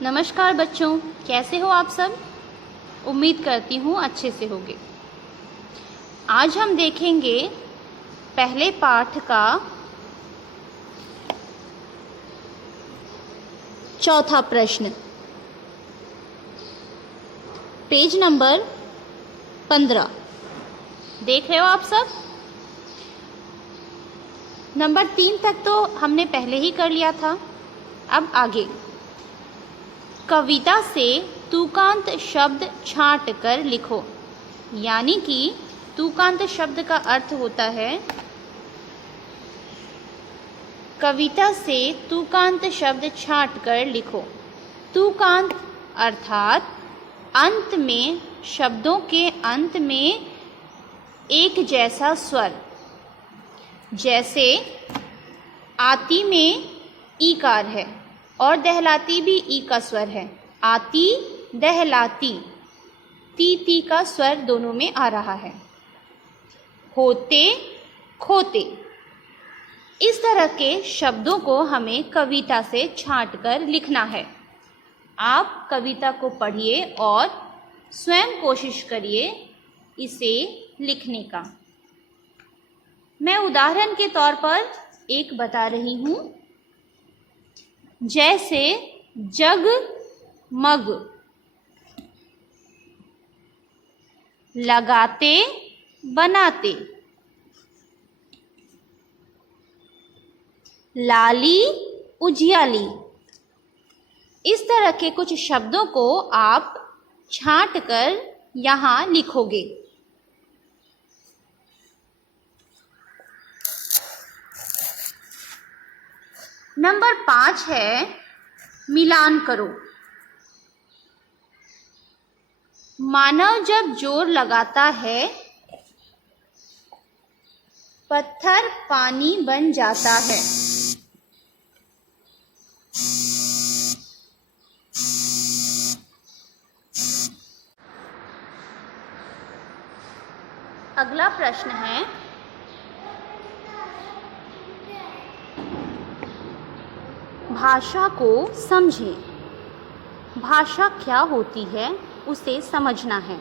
नमस्कार बच्चों, कैसे हो आप सब। उम्मीद करती हूँ अच्छे से होंगे। आज हम देखेंगे पहले पाठ का चौथा प्रश्न, पेज नंबर 15। देख रहे हो आप सब। नंबर 3 तक तो हमने पहले ही कर लिया था। अब आगे, कविता से तुकांत शब्द छांट कर लिखो। यानी कि तुकांत शब्द का अर्थ होता है कविता से तुकांत शब्द छांट कर लिखो। तुकांत अर्थात अंत में, शब्दों के अंत में एक जैसा स्वर। जैसे आती में ईकार है और दहलाती भी ई का स्वर है। आती, दहलाती, ती का स्वर दोनों में आ रहा है। होते, खोते, इस तरह के शब्दों को हमें कविता से छांटकर लिखना है। आप कविता को पढ़िए और स्वयं कोशिश करिए इसे लिखने का। मैं उदाहरण के तौर पर एक बता रही हूँ। जैसे जग मग, लगाते बनाते, लाली उजियाली। इस तरह के कुछ शब्दों को आप छांट कर यहाँ लिखोगे। नंबर 5 है मिलान करो। मानव जब जोर लगाता है, पत्थर पानी बन जाता है। अगला प्रश्न है, भाषा को समझें। भाषा क्या होती है उसे समझना है।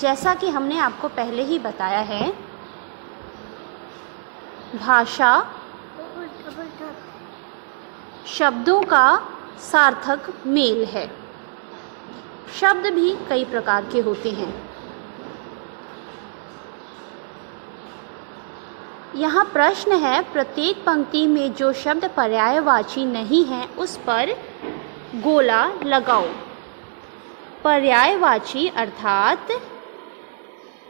जैसा कि हमने आपको पहले ही बताया है, भाषा शब्दों का सार्थक मेल है। शब्द भी कई प्रकार के होते हैं। यहाँ प्रश्न है, प्रत्येक पंक्ति में जो शब्द पर्यायवाची नहीं है उस पर गोला लगाओ। पर्यायवाची अर्थात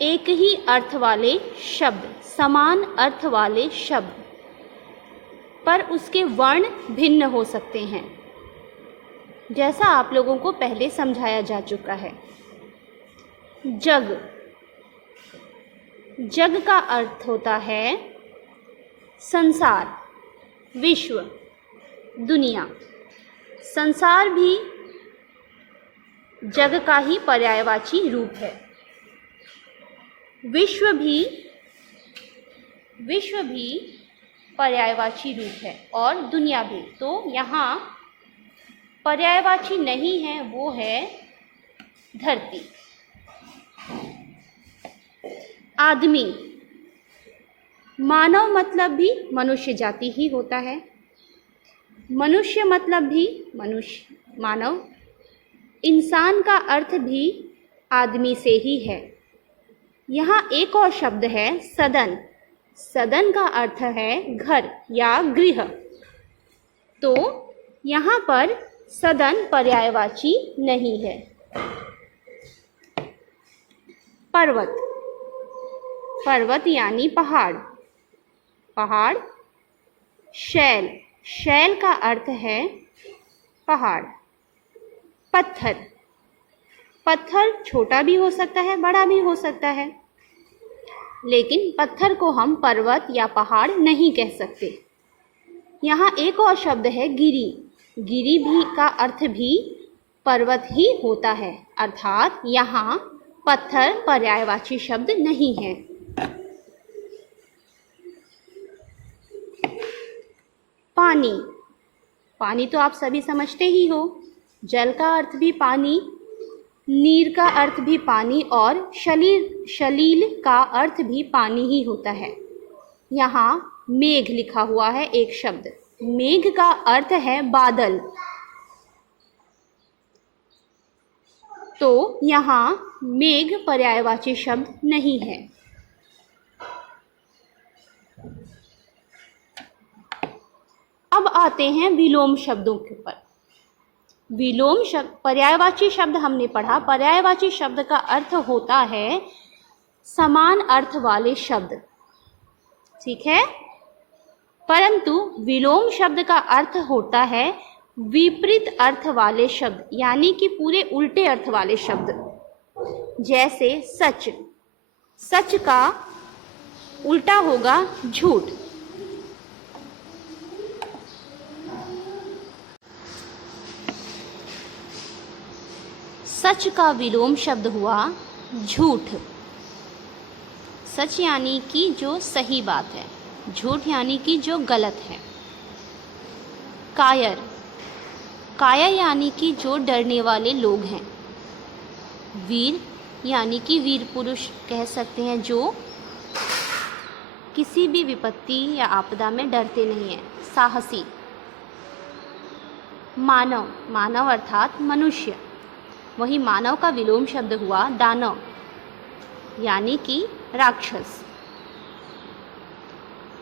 एक ही अर्थ वाले शब्द, समान अर्थ वाले शब्द, पर उसके वर्ण भिन्न हो सकते हैं, जैसा आप लोगों को पहले समझाया जा चुका है। जग, जग का अर्थ होता है संसार, विश्व, दुनिया। संसार भी जग का ही पर्यायवाची रूप है। विश्व भी पर्यायवाची रूप है और दुनिया भी। तो यहाँ पर्यायवाची नहीं है, वो है धरती। आदमी, मानव मतलब भी मनुष्य जाति ही होता है। मनुष्य मतलब भी मनुष्य, मानव। इंसान का अर्थ भी आदमी से ही है। यहाँ एक और शब्द है सदन। सदन का अर्थ है घर या गृह। तो यहाँ पर सदन पर्यायवाची नहीं है। पर्वत, पर्वत यानी पहाड़, पहाड़। शैल, शैल का अर्थ है पहाड़। पत्थर, पत्थर छोटा भी हो सकता है, बड़ा भी हो सकता है, लेकिन पत्थर को हम पर्वत या पहाड़ नहीं कह सकते। यहाँ एक और शब्द है गिरी। गिरी भी का अर्थ भी पर्वत ही होता है, अर्थात यहाँ पत्थर पर्यायवाची शब्द नहीं है। पानी, पानी तो आप सभी समझते ही हो, जल का अर्थ भी पानी, नीर का अर्थ भी पानी और शलील का अर्थ भी पानी ही होता है। यहाँ मेघ लिखा हुआ है एक शब्द, मेघ का अर्थ है बादल, तो यहाँ मेघ पर्यायवाची शब्द नहीं है। अब आते हैं विलोम शब्दों के ऊपर। विलोम शब्द, पर्यायवाची शब्द हमने पढ़ा, पर्यायवाची शब्द का अर्थ होता है समान अर्थ वाले शब्द, ठीक है। परंतु विलोम शब्द का अर्थ होता है विपरीत अर्थ वाले शब्द, यानी कि पूरे उल्टे अर्थ वाले शब्द। जैसे सच, सच का उल्टा होगा झूठ। सच का विलोम शब्द हुआ झूठ। सच यानी कि जो सही बात है, झूठ यानी कि जो गलत है। कायर, कायर यानी कि जो डरने वाले लोग हैं। वीर यानी कि वीर पुरुष कह सकते हैं, जो किसी भी विपत्ति या आपदा में डरते नहीं हैं, साहसी। मानव, मानव अर्थात मनुष्य, वही मानव का विलोम शब्द हुआ दानव, यानी कि राक्षस।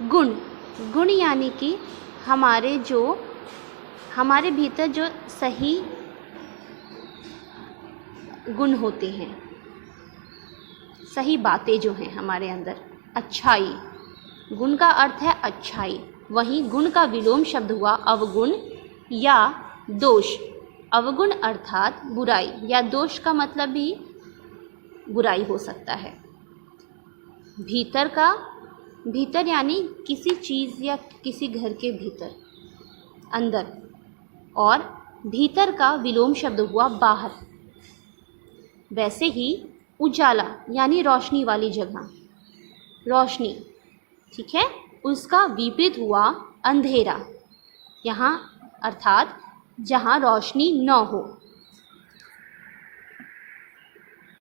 गुण, गुण यानी कि हमारे भीतर जो सही गुण होते हैं, सही बातें जो हैं हमारे अंदर। अच्छाई, गुण का अर्थ है अच्छाई, वहीं गुण का विलोम शब्द हुआ अवगुण या दोष। अवगुण अर्थात बुराई, या दोष का मतलब भी बुराई हो सकता है। भीतर का, भीतर यानी किसी चीज़ या किसी घर के भीतर, अंदर। और भीतर का विलोम शब्द हुआ बाहर। वैसे ही उजाला यानी रोशनी वाली जगह, रोशनी, ठीक है, उसका विपरीत हुआ अंधेरा। यहाँ अर्थात जहाँ रोशनी न हो।